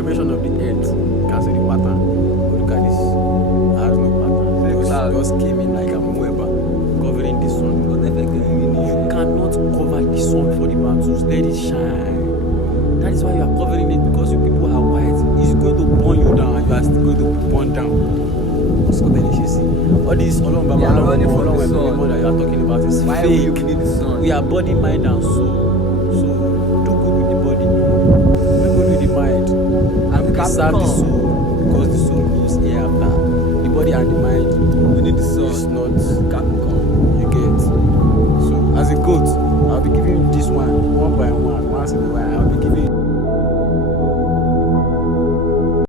vibration of the earth. You can see the pattern. But look at this. It has no pattern. It just came in like a moeba covering the sun. You cannot cover the sun for the battles. Let it shine. That is why you are covering it, because you people are white. It's going to burn you down and you are still going to burn down. What's going on? See, all this all We are running from the sun. that you are talking about is Why fake. we need the sun? We are body, mind, and soul. So do good with the body. Do good with the mind. And Serve the Capricorn. soul, because the soul goes hereafter. The body and the mind We need the is sun. not. Capricorn. You get. So as a goat, I'll be giving you this one by one. Once in a while, I'll be giving you